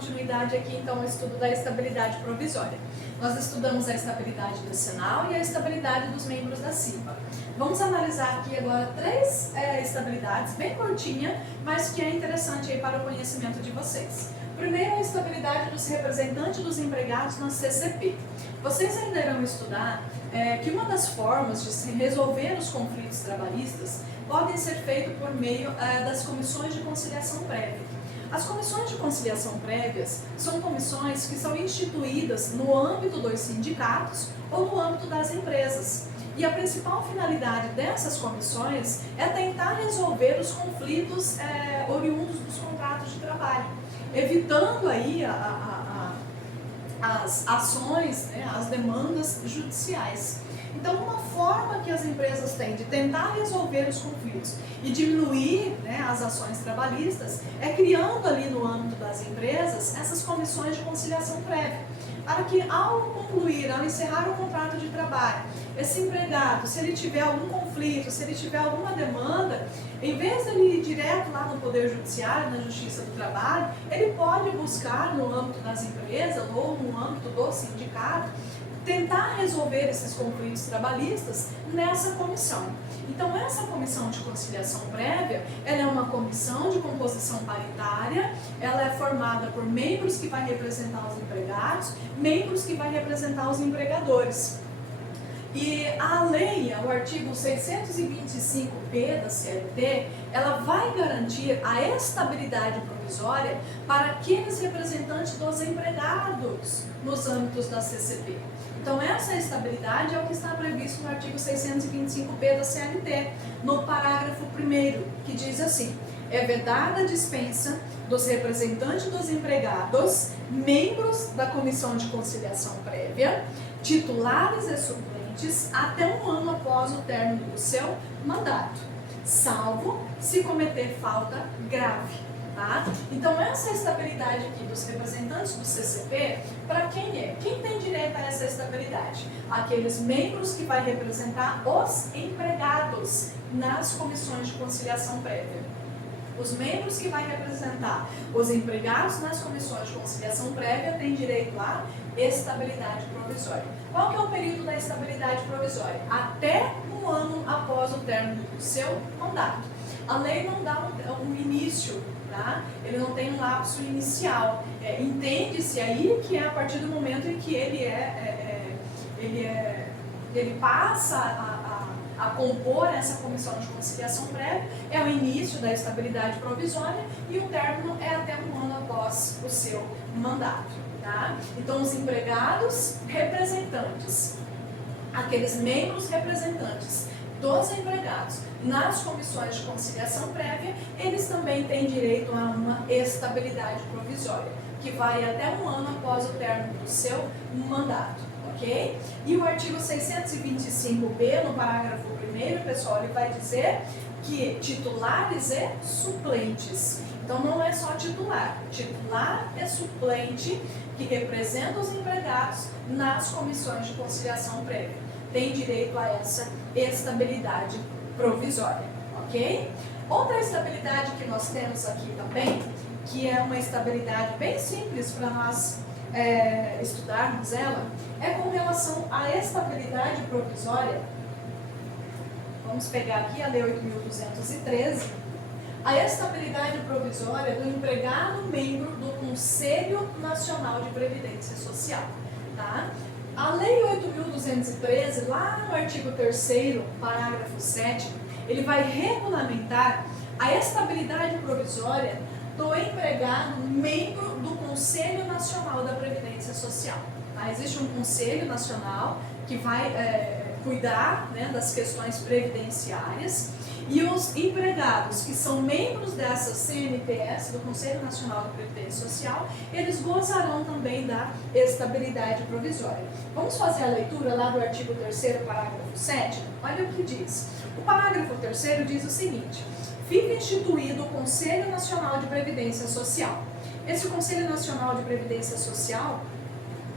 continuidade aqui então ao estudo da estabilidade provisória. Nós estudamos a estabilidade decenal e a estabilidade dos membros da CIPA. Vamos analisar aqui agora três estabilidades, bem curtinha, mas que é interessante aí para o conhecimento de vocês. Primeiro, a estabilidade dos representantes dos empregados na CCP. Vocês ainda irão estudar que uma das formas de se resolver os conflitos trabalhistas podem ser feito por meio das comissões de conciliação prévia. As comissões de conciliação prévias são comissões que são instituídas no âmbito dos sindicatos ou no âmbito das empresas. E a principal finalidade dessas comissões é tentar resolver os conflitos oriundos dos contratos de trabalho, evitando aí as ações, as demandas judiciais. Então, uma forma que as empresas têm de tentar resolver os conflitos e diminuir as ações trabalhistas é criando ali no âmbito das empresas essas comissões de conciliação prévia, para que ao concluir, ao encerrar o contrato de trabalho, esse empregado, se ele tiver algum conflito, se ele tiver alguma demanda, em vez de ele ir direto lá no Poder Judiciário, na Justiça do Trabalho, ele pode buscar no âmbito das empresas ou no âmbito do sindicato, tentar resolver esses conflitos trabalhistas nessa comissão. Então, essa comissão de conciliação prévia, ela é uma comissão de composição paritária, ela é formada por membros que vai representar os empregados, membros que vai representar os empregadores. E a lei, o artigo 625-P da CLT, ela vai garantir a estabilidade provisória para aqueles representantes dos empregados nos âmbitos da CCP. Então, essa estabilidade é o que está previsto no artigo 625-P da CLT, no parágrafo 1º, que diz assim: é vedada a dispensa dos representantes dos empregados, membros da comissão de conciliação prévia, titulares e suplentes, até um ano após o término do seu mandato, salvo se cometer falta grave. Tá? Então, essa estabilidade aqui dos representantes do CCP, para quem é? Quem tem direito a essa estabilidade? Aqueles membros que vai representar os empregados nas comissões de conciliação prévia. Os membros que vai representar os empregados nas comissões de conciliação prévia têm direito à estabilidade provisória. Qual que é o período da estabilidade provisória? Até um ano após o término do seu mandato. A lei não dá um início, tá? Ele não tem um lapso inicial. Entende-se aí que é a partir do momento em que ele passa a compor essa comissão de conciliação prévia, é o início da estabilidade provisória e o término é até um ano após o seu mandato. Tá? Então, os empregados representantes, aqueles membros representantes dos empregados nas comissões de conciliação prévia, eles também têm direito a uma estabilidade provisória, que vai até um ano após o término do seu mandato, ok? E o artigo 625-B, no parágrafo 1º, pessoal, ele vai dizer que titulares e suplentes. Então, não é só titular é suplente que representa os empregados nas comissões de conciliação prévia. Tem direito a essa estabilidade provisória, ok? Outra estabilidade que nós temos aqui também, que é uma estabilidade bem simples para nós estudarmos ela, é com relação à estabilidade provisória. Vamos pegar aqui a Lei 8.213, a estabilidade provisória do empregado membro do Conselho Nacional de Previdência Social, tá? A Lei 8.213, lá no artigo 3º, parágrafo 7º, ele vai regulamentar a estabilidade provisória do empregado membro do Conselho Nacional da Previdência Social. Tá? Existe um Conselho Nacional que vai cuidar das questões previdenciárias, e os empregados que são membros dessa CNPS, do Conselho Nacional de Previdência Social, eles gozarão também da estabilidade provisória. Vamos fazer a leitura lá do artigo 3º, parágrafo 7º? Olha o que diz. O parágrafo 3º diz o seguinte: fica instituído o Conselho Nacional de Previdência Social. Esse Conselho Nacional de Previdência Social,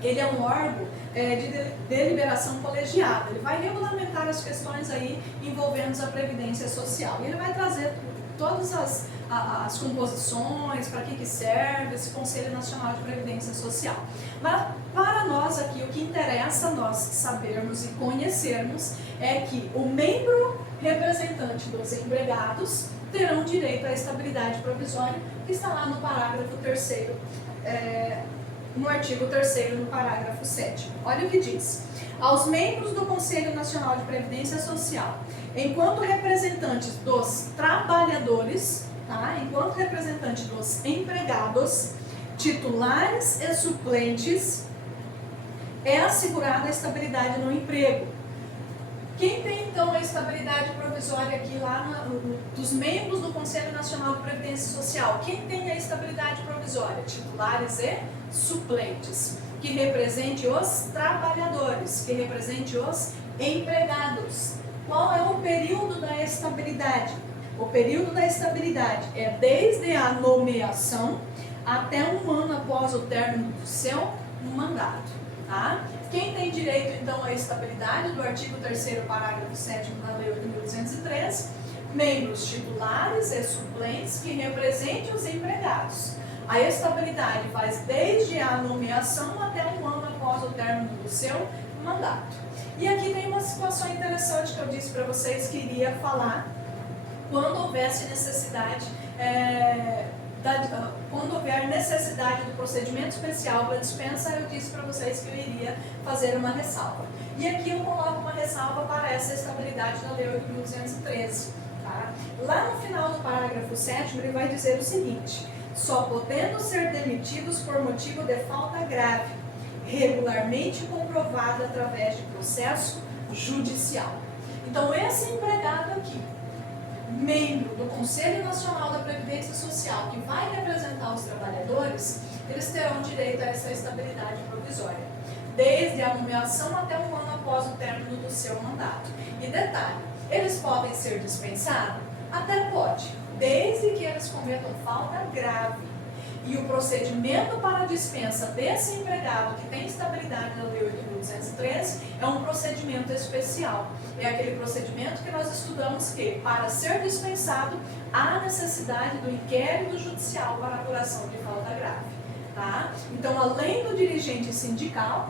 ele é um órgão de deliberação colegiada. Ele vai regulamentar as questões aí envolvendo a previdência social. E ele vai trazer todas as composições, para que serve esse Conselho Nacional de Previdência Social. Mas para nós aqui, o que interessa nós sabermos e conhecermos é que o membro representante dos empregados terão direito à estabilidade provisória, que está lá no parágrafo 3º, no artigo 3º, no parágrafo 7º. Olha o que diz. Aos membros do Conselho Nacional de Previdência Social, enquanto representantes dos trabalhadores, tá? Enquanto representantes dos empregados, titulares e suplentes, é assegurada a estabilidade no emprego. Quem tem então a estabilidade provisória aqui lá dos membros do Conselho Nacional de Previdência Social? Quem tem a estabilidade provisória? Titulares e suplentes, que represente os trabalhadores, que represente os empregados. Qual é o período da estabilidade? O período da estabilidade é desde a nomeação até um ano após o término do seu mandato, tá? Quem tem direito, então, à estabilidade, do artigo 3º, parágrafo 7º da Lei 8.213, membros titulares e suplentes que representem os empregados. A estabilidade vai desde a nomeação até um ano após o término do seu mandato. E aqui tem uma situação interessante que eu disse para vocês que iria falar quando houvesse necessidade, quando houver necessidade do procedimento especial para dispensa, eu disse para vocês que eu iria fazer uma ressalva. E aqui eu coloco uma ressalva para essa estabilidade da Lei 8.213. Tá? Lá no final do parágrafo 7º, ele vai dizer o seguinte: só podendo ser demitidos por motivo de falta grave, regularmente comprovada através de processo judicial. Então, esse empregado aqui, membro do Conselho Nacional da Previdência Social, que vai representar os trabalhadores, eles terão direito a essa estabilidade provisória, desde a nomeação até um ano após o término do seu mandato. E detalhe, eles podem ser dispensados? Até pode, desde que eles cometam falta grave. E o procedimento para a dispensa desse empregado que tem estabilidade na Lei 8.213 é um procedimento especial. É aquele procedimento que nós estudamos que, para ser dispensado, há necessidade do inquérito judicial para apuração de falta grave. Tá? Então, além do dirigente sindical,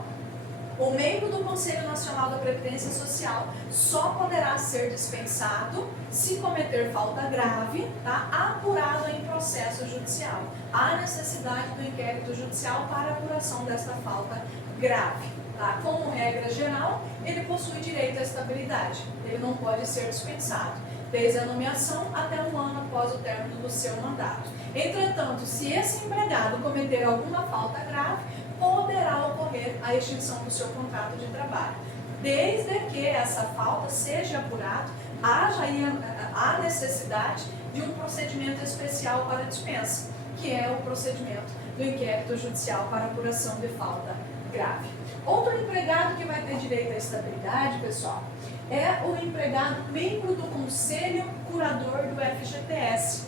o membro do Conselho Nacional da Previdência Social só poderá ser dispensado se cometer falta grave, tá? Apurado em processo judicial. Há necessidade do inquérito judicial para apuração desta falta grave. Tá? Como regra geral, ele possui direito à estabilidade. Ele não pode ser dispensado, desde a nomeação até um ano após o término do seu mandato. Entretanto, se esse empregado cometer alguma falta grave, poderá ocorrer a extinção do seu contrato de trabalho, desde que essa falta seja apurada, haja a necessidade de um procedimento especial para dispensa, que é o procedimento do inquérito judicial para apuração de falta grave. Outro empregado que vai ter direito à estabilidade, pessoal, é o empregado membro do Conselho Curador do FGTS.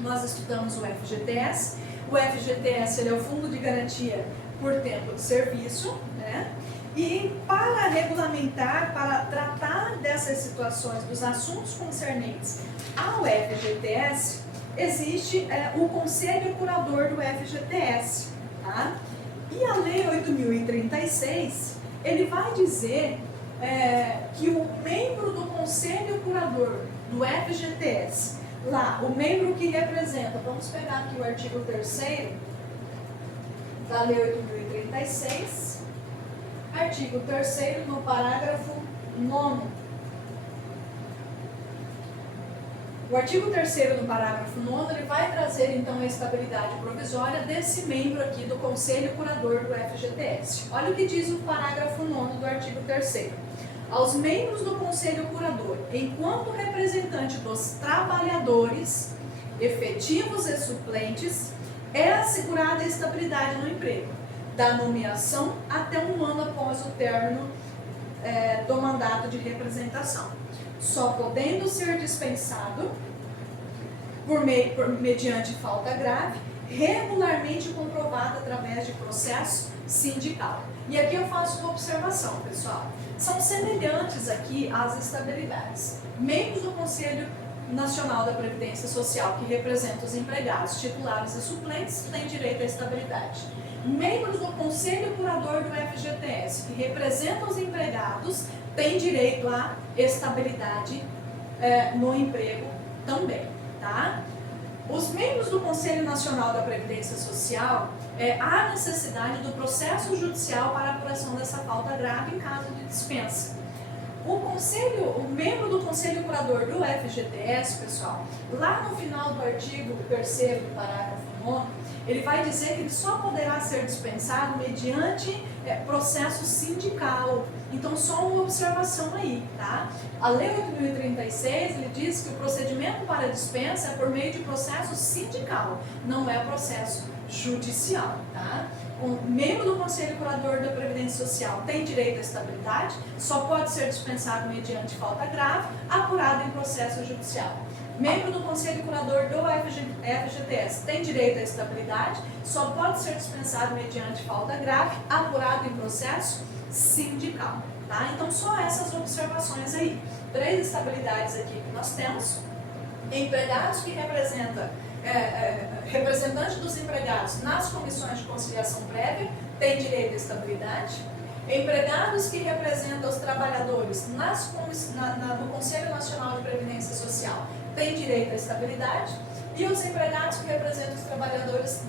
Nós estudamos o FGTS. O FGTS ele é o Fundo de Garantia por Tempo de Serviço, né? E para regulamentar, para tratar dessas situações, dos assuntos concernentes ao FGTS, existe o Conselho Curador do FGTS, tá? E a Lei 8.036, ele vai dizer que o membro do Conselho Curador do FGTS, lá, o membro que representa, vamos pegar aqui o artigo 3º da Lei 8.036, artigo 3º no parágrafo 9º. O artigo 3º do parágrafo 9º, ele vai trazer então a estabilidade provisória desse membro aqui do Conselho Curador do FGTS. Olha o que diz o parágrafo 9º do artigo 3º. Aos membros do Conselho Curador, enquanto representante dos trabalhadores, efetivos e suplentes, é assegurada a estabilidade no emprego, da nomeação até um ano após o término do mandato de representação, só podendo ser dispensado mediante falta grave, regularmente comprovada através de processo sindical. E aqui eu faço uma observação, pessoal. São semelhantes aqui às estabilidades. Membros do Conselho Nacional da Previdência Social, que representa os empregados, titulares e suplentes, tem direito à estabilidade. Membros do Conselho Curador do FGTS, que representam os empregados, têm direito à estabilidade no emprego também, tá? Os membros do Conselho Nacional da Previdência Social, há necessidade do processo judicial para a apuração dessa falta grave em caso de dispensa. O membro do Conselho Curador do FGTS, pessoal, lá no final do artigo 3º do parágrafo 9º, ele vai dizer que ele só poderá ser dispensado mediante processo sindical. Então, só uma observação aí, tá? A Lei 8.036, ele diz que o procedimento para dispensa é por meio de processo sindical, não é processo judicial, tá? Um membro do Conselho Curador da Previdência Social tem direito à estabilidade, só pode ser dispensado mediante falta grave, apurado em processo judicial. Membro do Conselho Curador do FGTS tem direito à estabilidade, só pode ser dispensado mediante falta grave, apurado em processo sindical. Tá? Então, só essas observações aí. 3 estabilidades aqui que nós temos. Empregados que representam representante dos empregados nas comissões de conciliação prévia tem direito à estabilidade. Empregados que representam os trabalhadores no Conselho Nacional de Previdência Social têm direito à estabilidade. E os empregados que representam os trabalhadores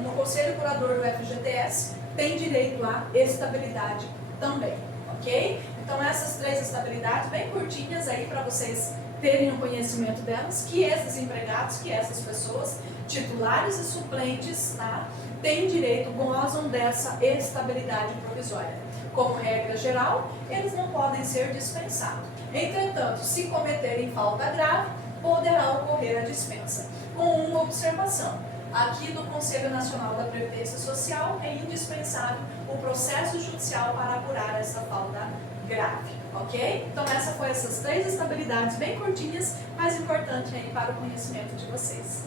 no Conselho Curador do FGTS têm direito à estabilidade também, ok? Então essas 3 estabilidades bem curtinhas aí para vocês terem um conhecimento delas, que esses empregados, que essas pessoas, titulares e suplentes, tá, têm direito, gozam dessa estabilidade provisória. Como regra geral, eles não podem ser dispensados. Entretanto, se cometerem falta grave, poderá ocorrer a dispensa. Com uma observação, aqui do Conselho Nacional da Previdência Social é indispensável o processo judicial para apurar essa falta grave, ok? Então essas 3 estabilidades bem curtinhas, mas importante aí para o conhecimento de vocês.